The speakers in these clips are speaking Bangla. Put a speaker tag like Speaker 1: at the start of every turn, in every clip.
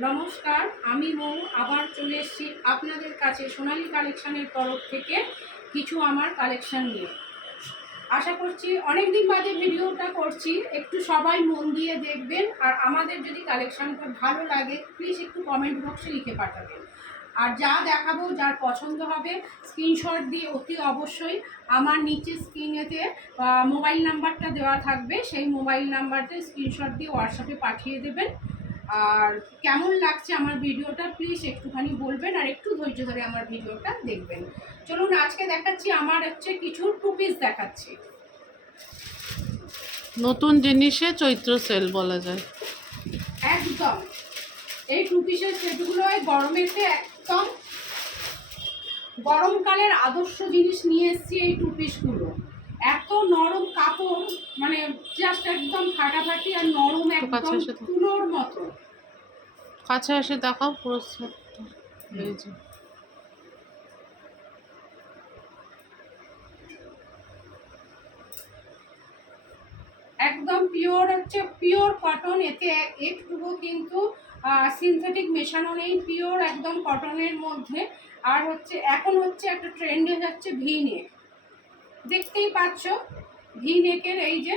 Speaker 1: নমস্কার, আমি মৌ, আবার চলে এসেছি আপনাদের কাছে সোনালী কালেকশানের তরফ থেকে কিছু আমার কালেকশান নিয়ে। আশা করছি অনেক দিন বাদে ভিডিওটা করছি, একটু সবাই মন দিয়ে দেখবেন, আর আমাদের যদি কালেকশানটা ভালো লাগে প্লিজ একটু কমেন্ট বক্সে লিখে পাঠাবেন। আর যা দেখাবো, যার পছন্দ হবে স্ক্রিনশট দিয়ে অতি অবশ্যই আমার নিচে স্ক্রিনেতে মোবাইল নাম্বারটা দেওয়া থাকবে, সেই মোবাইল নাম্বারতে স্ক্রিনশট দিয়ে হোয়াটসঅ্যাপে পাঠিয়ে দেবেন। আর কেমন লাগছে আমার ভিডিওটা প্লিজ একটুখানি বলবেন আর একটু ধৈর্য ধরে আমার ভিডিওটা দেখবেন। চলুন আজকে দেখাচ্ছি আমার হচ্ছে কিছু টু পিস দেখাচ্ছি।
Speaker 2: নতুন জিনিসে চৈত্র সেল বলা যায়।
Speaker 1: একদম। এই টু পিসের সেটগুলো এই গরমেতে একদম গরমকালের আদর্শ জিনিস নিয়ে এসেছি এই টু পিসগুলো এত নরম কাপড় মানে জাস্ট একদম ফাটাফাটি আর নরম একদম তুলোর মতো।
Speaker 2: কাছে এসে দেখাও, পুরো যে
Speaker 1: একদম পিওর হচ্ছে পিওর কটন এতে এক- একটুকু কিন্তু সিনথেটিক মেশানো নেই পিওর একদম কটনের মধ্যে। আর হচ্ছে, এখন হচ্ছে একটা ট্রেন্ডে যাচ্ছে ভি নেক দেখতেই পাচ্ছ ভি নেকের এই যে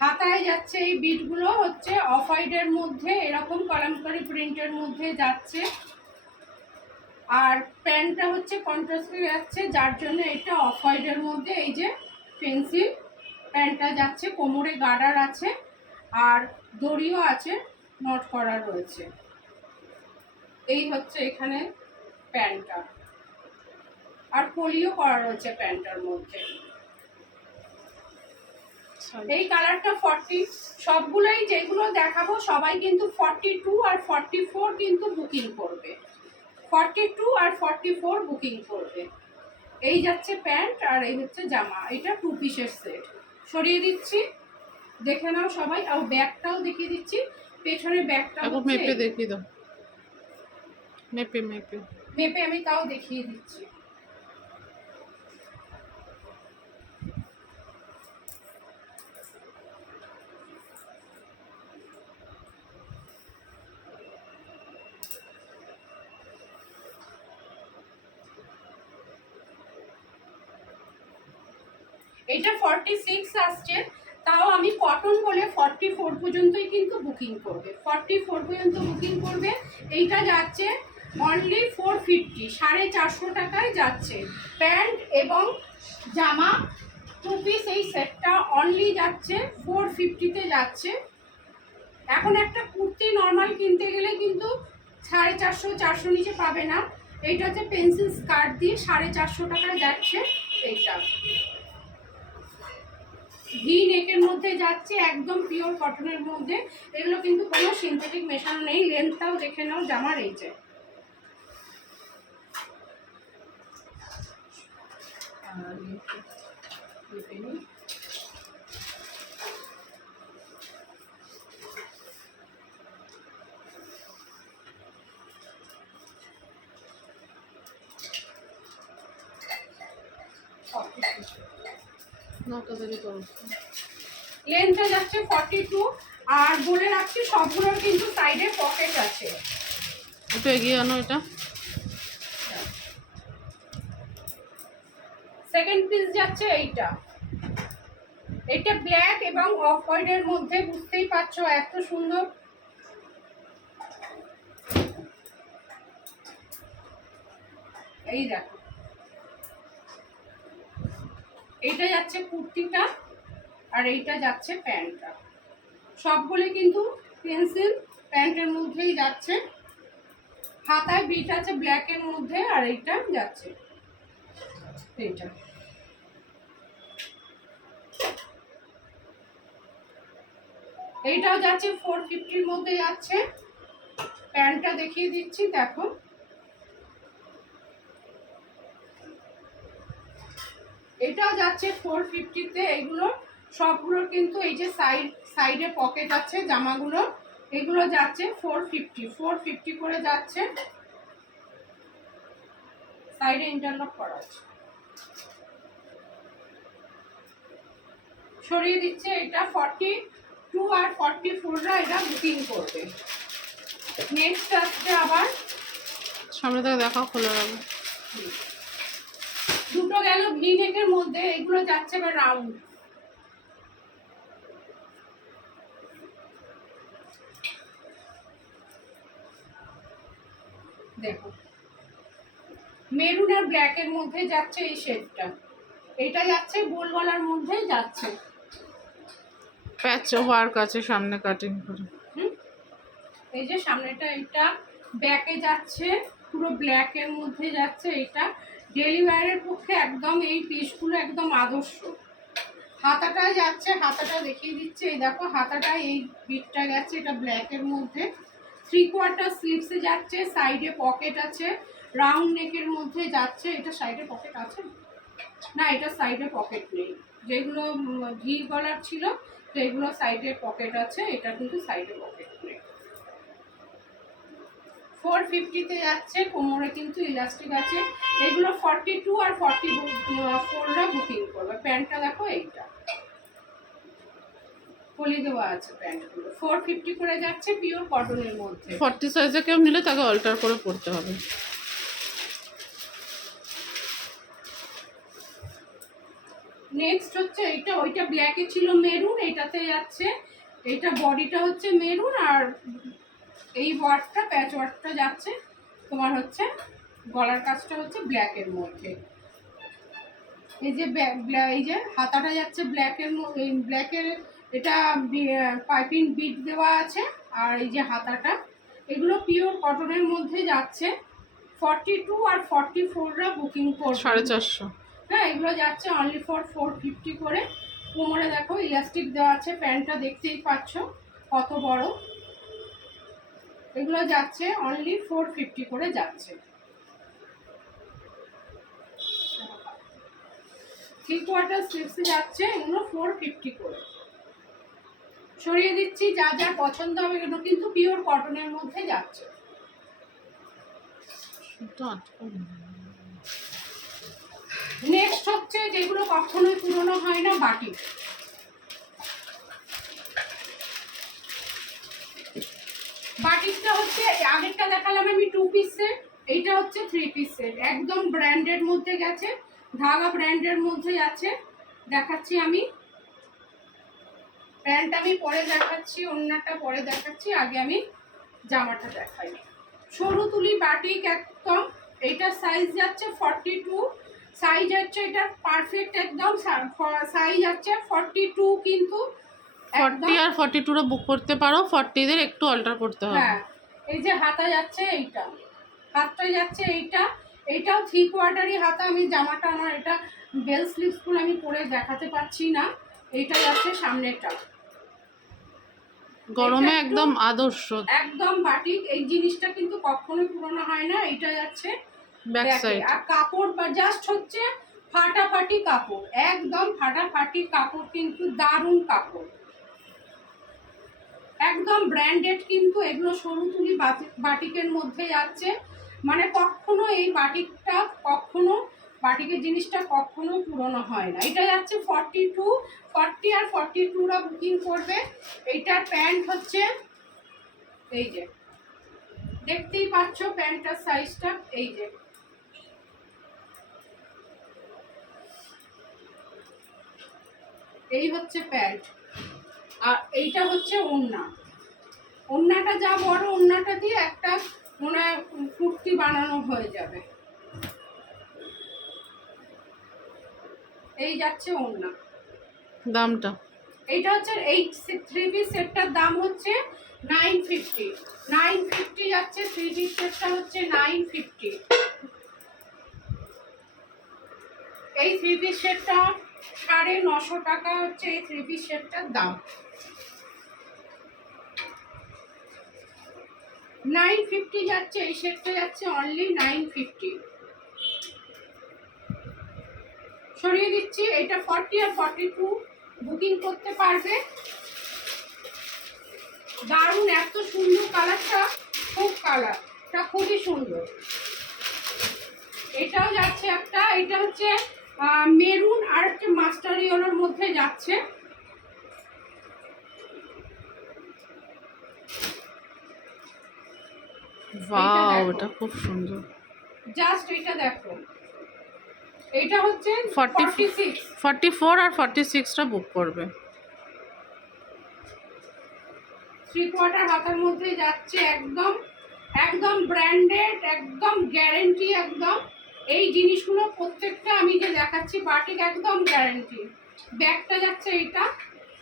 Speaker 1: হাতায় যাচ্ছে এই বিটগুলো হচ্ছে অফ হোয়াইটের মধ্যে, এরকম কলামকারি প্রিন্টের মধ্যে যাচ্ছে। আর প্যান্টটা হচ্ছে কন্ট্রাস্টে যাচ্ছে, যার জন্য এটা অফ হোয়াইটের মধ্যে এই যে পেন্সিল প্যান্টটা যাচ্ছে, কোমরে গার্ডার আছে, আর দড়িও আছে, নট করা রয়েছে। এই হচ্ছে এখানে প্যান্টটা। আর পলিও করা রয়েছে প্যান্টটার মধ্যে। এই কালারটা ফর্টি। সবগুলোই যেগুলো দেখাবো সবাই কিন্তু ফর্টি টু আর ফর্টি ফোর কিন্তু বুকিং করবে। ফর্টি টু আর ফর্টি ফোর বুকিং করবে। এই যাচ্ছে প্যান্ট আর এই হচ্ছে জামা। এটা টু পিসের সেট সরিয়ে দিচ্ছি। দেখে নাও সবাই। আর ব্যাগটাও দেখিয়ে দিচ্ছি। পেছনে ব্যাগটা
Speaker 2: মেপে দেখিয়ে দাও। মেপে মেপে।
Speaker 1: মেপে আমি তাও দেখিয়ে দিচ্ছি। এটা ফর্টি সিক্স আসছে, তাও আমি কটন বলে ফর্টি ফোর পর্যন্তই কিন্তু বুকিং করবে। ফর্টি ফোর পর্যন্ত বুকিং করবে, এইটা যাচ্ছে অনলি ফোর ফিফটি সাড়ে চারশো টাকায় যাচ্ছে। প্যান্ট এবং জামা টু পিস এই সেটটা অনলি যাচ্ছে ফোর ফিফটিতে যাচ্ছে। এখন একটা কুর্তি নর্মাল কিনতে গেলে কিন্তু সাড়ে চারশো চারশো নিচে পাবে না। এইটা হচ্ছে পেন্সিল স্কার্ট দিয়ে সাড়ে চারশো টাকায় যাচ্ছে এইটা। ভি নেকের মধ্যে যাচ্ছে, একদম পিওর কটনের মধ্যে। এগুলো কিন্তু কোনো সিনথেটিক মেশানো নেই লেন্থটাও দেখে নাও, জামার এই যে। আর
Speaker 2: করো
Speaker 1: লেন্থটা যাচ্ছে ফর্টি টু আর বলে রাখছি সবগুলোর কিন্তু সাইডে পকেট আছে।
Speaker 2: একটু এগিয়ে আনো এটা।
Speaker 1: সেকেন্ড পিস যাচ্ছে এইটা। এটা ব্ল্যাক এবং অফ হোয়াইটের মধ্যে বুঝতেই পারছ এত সুন্দর। এই দেখো। এইটা যাচ্ছে কুর্তিটা আর এইটা যাচ্ছে প্যান্টটা। সবগুলি কিন্তু পেন্সিল প্যান্টের মধ্যেই যাচ্ছে। হাতায় বিট আছে ব্ল্যাকের মধ্যে আর এইটা যাচ্ছে। এইটা। এইটাও যাচ্ছে ফোর ফিফটির মধ্যে যাচ্ছে। প্যান্টটা দেখিয়ে দিচ্ছি, দেখো। এটাও যাচ্ছে ফোর ফিফটিতে এগুলো সবগুলোর কিন্তু এই যে সাইড সাইডে পকেট আছে জামাগুলো এগুলো যাচ্ছে ফোর ফিফটি ফোর ফিফটি করে যাচ্ছে সাইডে ইন্টারলক করা আছে। সরিয়ে দিচ্ছে এটা ফর্টি টু আর ফর্টি ফোররা এটা বুকিং করবে। নেক্সট আসছে আবার
Speaker 2: সামনে থেকে দেখাও খোলা যাবে
Speaker 1: দুটো গেল ভি মধ্যে এগুলো যাচ্ছে এবার রাউন্ড দেখো। মেরুন আর ব্ল্যাকের মধ্যে যাচ্ছে এই শেডটা এটা যাচ্ছে গোল গলার মধ্যে যাচ্ছে।
Speaker 2: প্যাচ ওয়ার্ক আছে সামনে কাটিং করে?
Speaker 1: এই যে সামনেটা এটা ব্যাকে যাচ্ছে পুরো ব্ল্যাকের মধ্যে যাচ্ছে এটা। ডেলি ওয়্যারের পক্ষে একদম এই পিসগুলো একদম আদর্শ। হাতাটা যাচ্ছে, হাতাটা দেখিয়ে দিচ্ছে। এই দেখো, হাতাটা এই বিটটা গেছে, এটা ব্ল্যাকের মধ্যে। থ্রি কোয়ার্টার স্লিভসে যাচ্ছে সাইডে পকেট আছে রাউন্ড নেকের মধ্যে যাচ্ছে। এটা সাইডে পকেট আছে? না, এটা সাইডে পকেট নেই। যেগুলো ভি গলার ছিল তো এগুলো সাইডে পকেট আছে, এটা কিন্তু সাইডে পকেট নেই। ফোর ফিফটিতে যাচ্ছে কোমরে কিন্তু ইলাস্টিক আছে। এগুলো ফর্টি টু আর ফর্টি ফোররা বুকিং করবে। প্যান্টটা দেখো এইটা। দেওয়া আছে প্যান্টগুলো। ফোর ফিফটি করে যাচ্ছে পিওর কটনের মধ্যে।
Speaker 2: ফর্টি সাইজে কেউ নিলে তাকে অল্টার করে পড়তে হবে।
Speaker 1: নেক্সট হচ্ছে এটা ওইটা ব্ল্যাকে ছিল মেরুন এটাতে যাচ্ছে। এটা বডিটা হচ্ছে মেরুন আর এই ওয়ার্কটা প্যাচ ওয়ার্কটা যাচ্ছে তোমার হচ্ছে গলার কাজটা হচ্ছে ব্ল্যাকের মধ্যে। এই যে এই যে হাতাটা যাচ্ছে ব্ল্যাকের ব্ল্যাকের এটা পাইপিং বিট দেওয়া আছে আর এই যে হাতাটা এগুলো পিওর কটনের মধ্যে যাচ্ছে। ফর্টি টু আর ফর্টি ফোররা বুকিং করবে।
Speaker 2: সাড়ে চারশো।
Speaker 1: হ্যাঁ এগুলো যাচ্ছে অনলি ফর ফোর ফিফটি করে। কোমরে দেখো ইলাস্টিক দেওয়া আছে প্যান্টটা দেখতেই পাচ্ছ কত বড়। এগুলো যাচ্ছে অনলি ফোর ফিফটি করে যাচ্ছে। থ্রি কোয়ার্টার যাচ্ছে, এগুলো ফোর ফিফটি করে। সরিয়ে দিচ্ছি, যা যা পছন্দ হবে, এগুলো কিন্তু পিওর কটনের মধ্যে যাচ্ছে। নেক্সট হচ্ছে, যেগুলো কখনোই পুরনো হয় না, বাটি। বাটিকটা হচ্ছে আগেরটা দেখালাম আমি টু পিস সেট এইটা হচ্ছে থ্রি পিস সেট একদম ব্র্যান্ডের মধ্যে গেছে, ধাগা ব্র্যান্ডের মধ্যে আছে। দেখাচ্ছি আমি। প্যান্ট আমি পরে দেখাচ্ছি অন্যটা পরে দেখাচ্ছি, আগে আমি জামাটা দেখাই। সরু তুলি বাটিক একদম এটা সাইজ যাচ্ছে ফর্টি টু সাইজ হচ্ছে এটা পারফেক্ট একদম সাইজ যাচ্ছে ফর্টি টু কিন্তু
Speaker 2: ফর্টি আর ফর্টি টুরা বুক করতে পারো ফর্টিদের একটু অল্টার করতে হবে।
Speaker 1: হ্যাঁ এই যে হাতা যাচ্ছে এইটা হাতটা যাচ্ছে এইটা এইটাও থ্রি কোয়ার্টারই হাতা আমি জামাটা আমার এটা বেল স্লিভসগুলো আমি পরে দেখাতে পাচ্ছি না এইটা যাচ্ছে সামনেরটা।
Speaker 2: গরমে একদম আদর্শ।
Speaker 1: একদম বাটিক এই জিনিসটা কিন্তু কখনোই পুরনো হয় না এটা যাচ্ছে
Speaker 2: ব্যাক। সাইড
Speaker 1: আর কাপড় বা জাস্ট হচ্ছে ফাটাফাটি কাপড় একদম ফাটাফাটি কাপড় কিন্তু দারুণ কাপড়। একদম ব্র্যান্ডেড কিন্তু এগুলো সরু তুলি বাটিকের মধ্যে যাচ্ছে। মানে কখনো এই বাটিকটা কখনো, বাটিকের জিনিসটা কখনো পুরনো হয় না। এটা যাচ্ছে ফর্টি টু ফর্টি আর ফর্টি টুরা বুকিং করবে। এইটার প্যান্ট হচ্ছে, এই যে। দেখতেই পাচ্ছ প্যান্টটার সাইজটা এই যে। এই হচ্ছে প্যান্ট আর এইটা হচ্ছে ওড়না ওড়নাটা যা বড় ওড়নাটা দিয়ে একটা মনে কুর্তি বানানো হয়ে যাবে। এই যাচ্ছে ওড়না
Speaker 2: দামটা?
Speaker 1: এইটা হচ্ছে এই থ্রি পিস সেটটার দাম হচ্ছে নাইন ফিফটি নাইন ফিফটি যাচ্ছে থ্রি পিস সেটটা হচ্ছে নাইন ফিফটি এই থ্রি পিস সেটটা সাড়ে নশো টাকা হচ্ছে এই থ্রি পিস সেটটার দাম। নাইন ফিফটি যাচ্ছে, এই সেটটা যাচ্ছে অনলি নাইন ফিফটি। সরিয়ে দিচ্ছি, এটা ফর্টি আর ফর্টি টু বুকিং করতে পারবে। দারুণ, এত সুন্দর কালারটা খুব কালারটা খুবই সুন্দর। এটাও যাচ্ছে একটা, এটা হচ্ছে মেরুন আর হচ্ছে মাস্টার মধ্যে যাচ্ছে।
Speaker 2: ওয়াও এটা খুব সুন্দর।
Speaker 1: জাস্ট এটা দেখো। এটা হচ্ছে
Speaker 2: 40
Speaker 1: ফর্টি সিক্স
Speaker 2: ফর্টি ফোর আর ফর্টি সিক্সটা বুক করবে।
Speaker 1: থ্রি কোয়ার্টার হাতার মধ্যে যাচ্ছে একদম একদম ব্র্যান্ডেড একদম গ্যারেন্টি একদম। এই জিনিসগুলো প্রত্যেকটা আমি যে দেখাচ্ছি বাটিক একদম গ্যারেন্টি ব্যাগটা যাচ্ছে এইটা।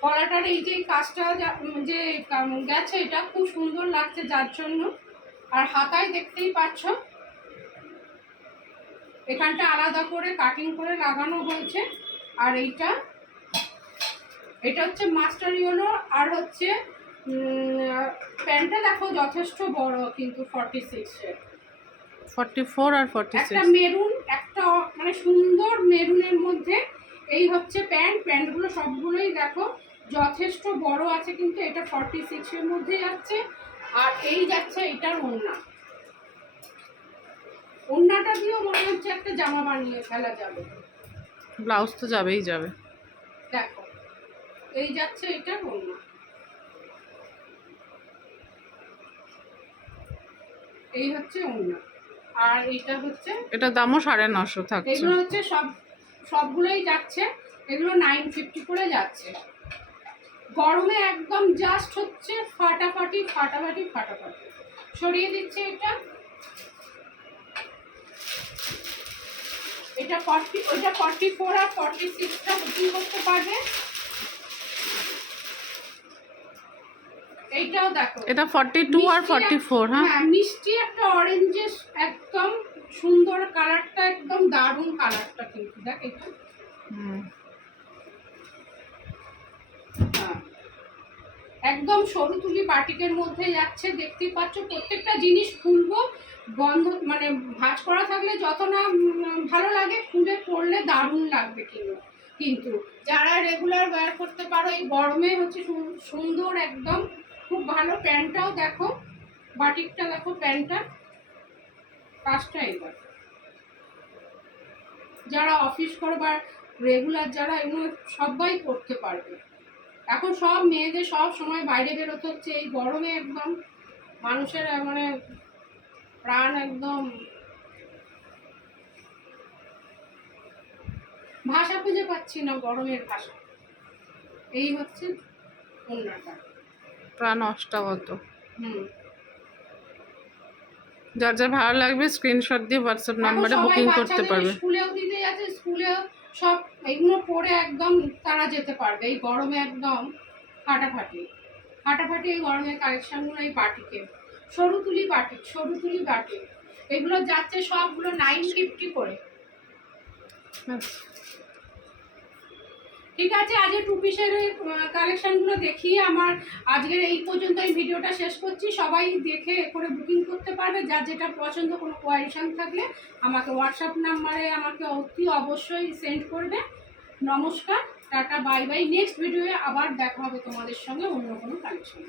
Speaker 1: কলাটার এই যে কাজটা যা- যে গেছে এটা খুব সুন্দর লাগছে যার জন্য। আর হাতায় দেখতেই পাচ্ছ। এখানটা আলাদা করে কাটিং করে লাগানো হয়েছে। আর এইটা এটা হচ্ছে মাস্টার ইয়েলো আর হচ্ছে প্যান্টটা দেখো যথেষ্ট বড় কিন্তু ফর্টি সিক্সের
Speaker 2: ফর্টি ফোর আর ফর্টি
Speaker 1: একটা মেরুন একটা মানে সুন্দর মেরুনের মধ্যে এই হচ্ছে প্যান্ট। প্যান্টগুলো সবগুলোই দেখো যথেষ্ট বড় আছে কিন্তু এটা ফর্টি সিক্সের মধ্যে যাচ্ছে আর এই যাচ্ছে এটার ওড়না। ওড়নাটা দিয়েও মনে হচ্ছে একটা জামা বানিয়ে ফেলা যাবে।
Speaker 2: ব্লাউজ তো যাবেই যাবে।
Speaker 1: দেখো এই যাচ্ছে এটার ওড়না। এই হচ্ছে ওড়না। আর এটা হচ্ছে
Speaker 2: এটার দামও সাড়ে নশো থাকছে।
Speaker 1: এগুলো হচ্ছে সব সবগুলোই যাচ্ছে এগুলো নাইন ফিফটি করে যাচ্ছে। গরমে একদম জাস্ট হচ্ছে ফাটাফাটি ফাটাফাটি ফাটাফাটি। সরিয়ে দিচ্ছে এটা। এটা ফর্টি ওইটা ফর্টি ফোর আর ফর্টি সিক্সটা বুকিং করতে পারবে? এইটাও দেখো।
Speaker 2: এটা ফর্টি টু আর
Speaker 1: মিষ্টি
Speaker 2: ফর্টি ফোর হ্যাঁ?
Speaker 1: হ্যাঁ মিষ্টি একটা অরেঞ্জের একদম সুন্দর কালারটা একদম দারুণ কালারটা কিন্তু। দেখ এটা।
Speaker 2: হুম।
Speaker 1: একদম সরু তুলি বাটিকের মধ্যে যাচ্ছে, দেখতেই পাচ্ছ প্রত্যেকটা জিনিস খুলবো বন্ধ মানে ভাঁজ করা থাকলে যত না ভালো লাগে, খুলে পড়লে দারুণ লাগবে কিন্তু কিন্তু। যারা রেগুলার ওয়্যার করতে পারো, এই গরমে হচ্ছে সুন্দর একদম, খুব ভালো প্যান্টটাও দেখো, বাটিকটা দেখো প্যান্টটা, কাজটা এবার যারা অফিস করবার রেগুলার যারা, এগুলো সবাই করতে পারবে। এখন সব মেয়েদের সব সময় বাইরে বেরোতে হচ্ছে। এই গরমে একদম মানুষের মানে প্রাণ একদম ভাষা খুঁজে পাচ্ছি না গরমের ভাষা। এই হচ্ছে অন্যটা।
Speaker 2: প্রাণ অষ্টাগত
Speaker 1: হুম।
Speaker 2: যার যার ভালো লাগবে স্ক্রিনশট দিয়ে হোয়াটসঅ্যাপ নাম্বারে বুকিং করতে পারবে।
Speaker 1: স্কুলেও দিতে যাচ্ছে স্কুলেও সব এগুলো পরে একদম তারা যেতে পারবে, এই গরমে একদম ফাটাফাটি। ফাটাফাটি এই গরমের কালেকশনগুলো এই বাটিকে। সরু তুলি বাটি, সরু তুলি বাটি। এগুলো যাচ্ছে সবগুলো নাইন ফিফটি করে।
Speaker 2: ব্যাস।
Speaker 1: ঠিক আছে, আজকে টু পিসের কালেকশানগুলো দেখিয়ে আমার আজকের এই পর্যন্ত এই ভিডিওটা শেষ করছি। সবাই দেখে করে বুকিং করতে পারবে। যার যেটা পছন্দ কোনো কোয়ারিশন থাকলে আমাকে হোয়াটসঅ্যাপ নাম্বারে আমাকে অতি অবশ্যই সেন্ড করবে। নমস্কার, টাটা বাই বাই নেক্সট ভিডিওয়ে আবার দেখা হবে তোমাদের সঙ্গে অন্য কোনো কালেকশন